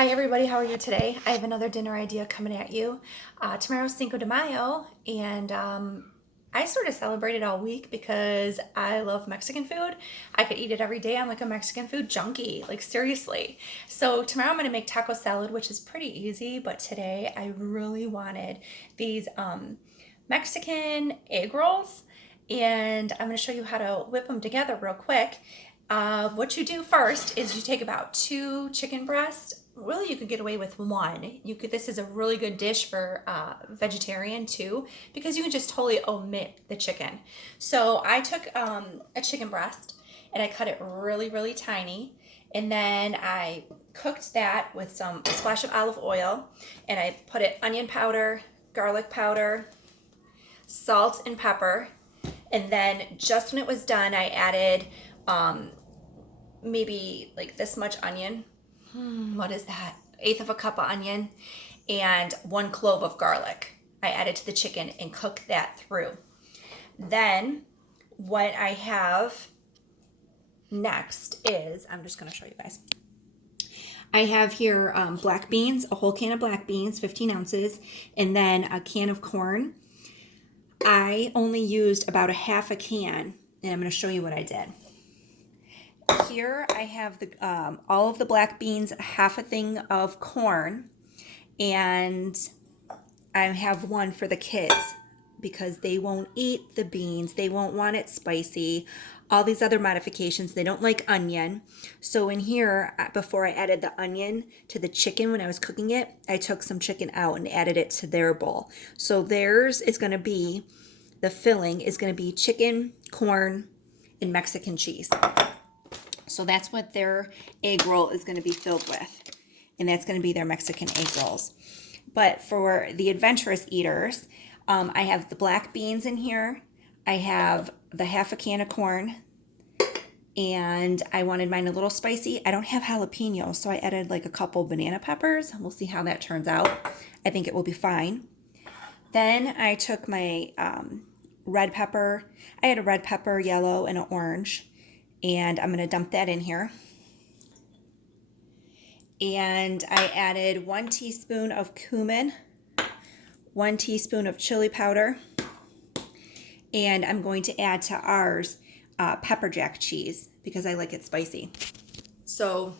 Hi everybody, how are you today? I have another dinner idea coming at you. Tomorrow's Cinco de Mayo, and I sort of celebrate it all week because I love Mexican food. I could eat it every day. I'm like a Mexican food junkie, like seriously. So tomorrow I'm gonna make taco salad, which is pretty easy, but today I really wanted these Mexican egg rolls, and I'm gonna show you how to whip them together real quick. What you do first is you take about two chicken breasts. Really, you could get away with one. You could. This is a really good dish for vegetarian too, because you can just totally omit the chicken. So I took a chicken breast and I cut it really, really tiny, and then I cooked that with a splash of olive oil, and I put it onion powder, garlic powder, salt, and pepper. And then just when it was done, I added maybe like this much onion. What is that? Eighth of a cup of onion and one clove of garlic. I added to the chicken and cooked that through. Then what I have next is, I'm just going to show you guys. I have here black beans, a whole can of black beans, 15 ounces, and then a can of corn. I only used about a half a can, and I'm going to show you what I did. Here I have all of the black beans, half a thing of corn, and I have one for the kids because they won't eat the beans. They won't want it spicy. All these other modifications, they don't like onion. So in here, before I added the onion to the chicken when I was cooking it, I took some chicken out and added it to their bowl. So theirs is going to be, the filling is going to be chicken, corn, and Mexican cheese. So that's what their egg roll is going to be filled with. And that's going to be their Mexican egg rolls. But for the adventurous eaters, I have the black beans in here. I have the half a can of corn. And I wanted mine a little spicy. I don't have jalapenos, so I added like a couple banana peppers. We'll see how that turns out. I think it will be fine. Then I took my red pepper. I had a red pepper, yellow, and an orange. And I'm going to dump that in here. And I added 1 teaspoon of cumin, 1 teaspoon of chili powder, and I'm going to add to ours pepper jack cheese because I like it spicy. So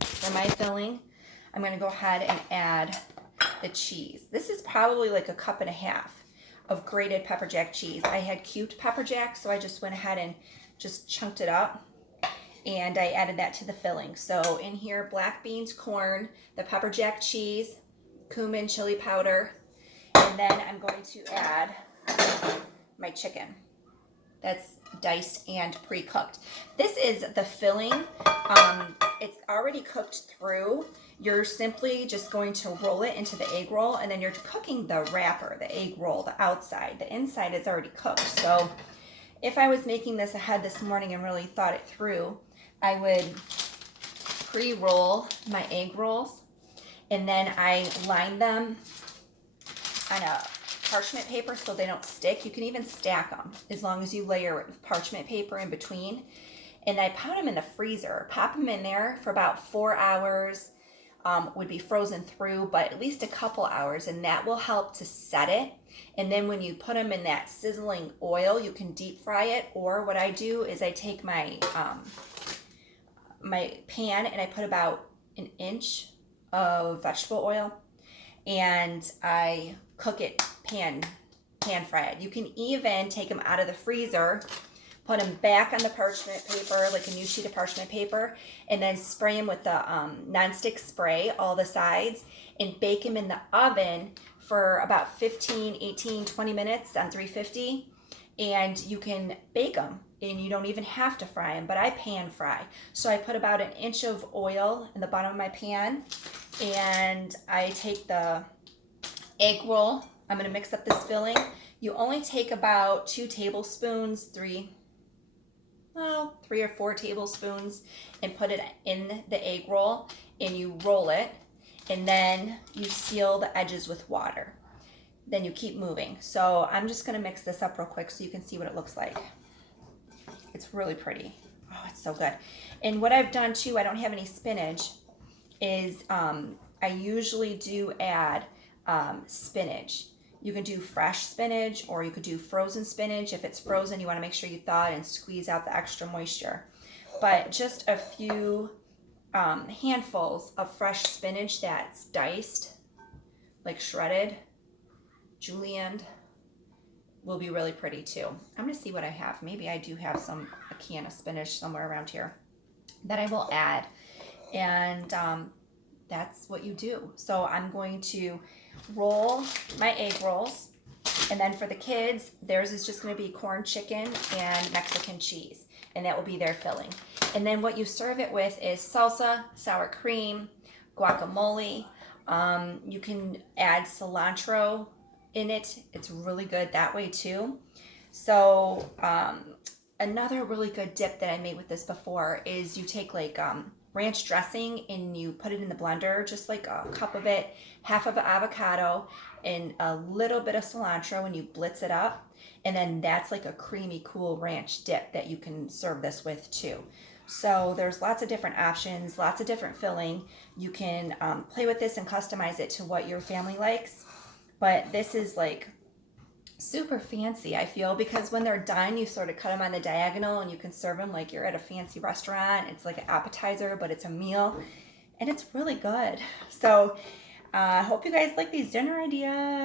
for my filling, I'm going to go ahead and add the cheese. This is probably like a cup and a half of grated pepper jack cheese. I had cubed pepper jack, so I just went ahead and just chunked it up, and I added that to the filling. So in here, black beans, corn, the pepper jack cheese, cumin, chili powder, and then I'm going to add my chicken that's diced and pre-cooked. This is the filling. It's already cooked through. You're simply just going to roll it into the egg roll, and then you're cooking the wrapper, the egg roll, the outside. The inside is already cooked. So if I was making this ahead this morning and really thought it through, I would pre-roll my egg rolls, and then I line them on a parchment paper so they don't stick. You can even stack them as long as you layer parchment paper in between. And I put them in the freezer, pop them in there for about 4 hours. Would be frozen through, but at least a couple hours, and that will help to set it. And then when you put them in that sizzling oil, you can deep fry it. Or what I do is I take my my pan and I put about an inch of vegetable oil, and I cook it pan fry it. You can even take them out of the freezer, put them back on the parchment paper, like a new sheet of parchment paper, and then spray them with the nonstick spray, all the sides, and bake them in the oven for about 15, 18, 20 minutes on 350. And you can bake them, and you don't even have to fry them, but I pan fry. So I put about an inch of oil in the bottom of my pan, and I take the egg roll. I'm going to mix up this filling. You only take about 2 tablespoons, 3 or 4 tablespoons, and put it in the egg roll, and you roll it, and then you seal the edges with water. Then you keep moving. So I'm just going to mix this up real quick so you can see what it looks like. It's really pretty. Oh, it's so good. And what I've done too, I don't have any spinach, is I usually do add spinach. You can do fresh spinach or you could do frozen spinach. If it's frozen, you want to make sure you thaw it and squeeze out the extra moisture. But just a few handfuls of fresh spinach that's diced, like shredded, julienned, will be really pretty too. I'm gonna see what I have. Maybe I do have a can of spinach somewhere around here that I will add. And that's what you do. So I'm going to roll my egg rolls. And then for the kids, theirs is just going to be corn chicken and Mexican cheese. And that will be their filling. And then what you serve it with is salsa, sour cream, guacamole. You can add cilantro in it. It's really good that way too. So another really good dip that I made with this before is you take like ranch dressing and you put it in the blender, just like a cup of it, half of an avocado and a little bit of cilantro, and you blitz it up. And then that's like a creamy, cool ranch dip that you can serve this with too. So there's lots of different options, lots of different filling. You can play with this and customize it to what your family likes. But this is like super fancy, I feel, because when they're done, you sort of cut them on the diagonal and you can serve them like you're at a fancy restaurant. It's like an appetizer, but it's a meal, and it's really good. So I hope you guys like these dinner ideas.